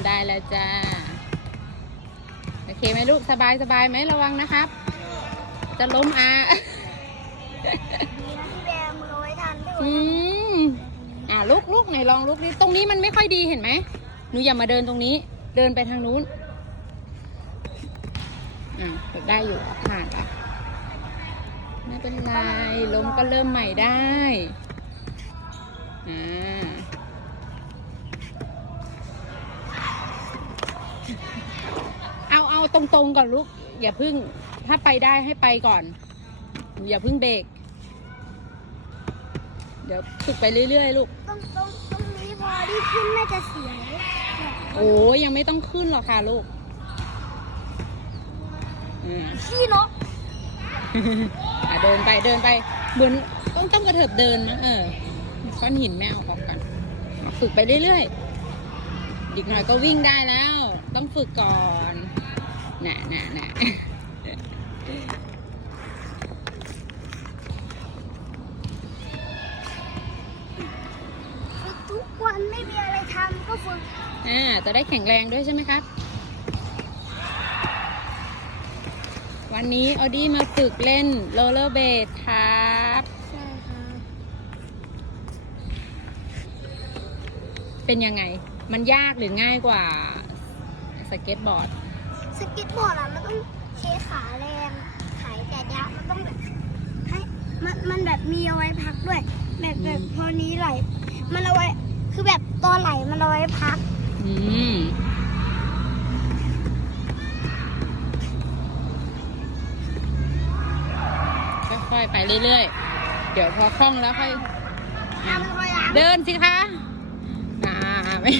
ำได้แล้วจ้า โอเคไหมลูกสบายสบายไหมระวังนะครับ จะล้มอาดีนะที่แบมือไว้ทันด้วยอืมอ่าลุกลุกไหนลองลุกดิตรงนี้มันไม่ค่อยดีเห็นไหมหนูอย่ามาเดินตรงนี้ เดินไปทางนู้นอ่าได้อยู่ผ่านละไม่เป็นไรล้มก็เริ่มใหม่ได้อ่า เอาเอาตรงๆก่อนลูก อย่าพึ่ง ถ้าไปได้ให้ไปก่อนหนูอย่าพึ่งเบรก เดี๋ยวฝึกไปเรื่อยๆลูก ตรงตรงตรงนี้พอที่ขึ้นน่าจะเสียวโอ้ยยังไม่ต้องขึ้นหรอกค่ะลูกอ่า ขี้นกอะเดินไปเดินไปเหมือนต้องต้องกระเถิบเดินนะเออก้อนหินไม่เอาออกกันมาฝึกไปเรื่อยๆ อีกหน่อยก็วิ่งได้แล้ว ต้องฝึกก่อนน่ะน่ะน่ะฝึกทุกวันไม่มีอะไรทำก็ฝึกอ่าจะได้แข็งแรงด้วยใช่ไหมครับ วันนี้ออดี้มาฝึกเล่นโรลเลอร์เบดครับใช่ครับเป็นยังไง มันยากหรือง่ายกว่าสเก็ตบอร์ด สเก็ตบอร์ดอะมันต้องใช้ขาแรงขายแต่เนี้ยมันต้องแบบให้มันมันแบบมีเอาไว้พักด้วย แบบแบบพอนี้ไหล มันเอาไว้คือแบบตอนไหลมันเอาไว้พัก อืมค่อยๆไปเรื่อยๆ เดี๋ยวพอคล่องแล้วค่อย ทำคอยล้างเดินสิคะอ่าไม่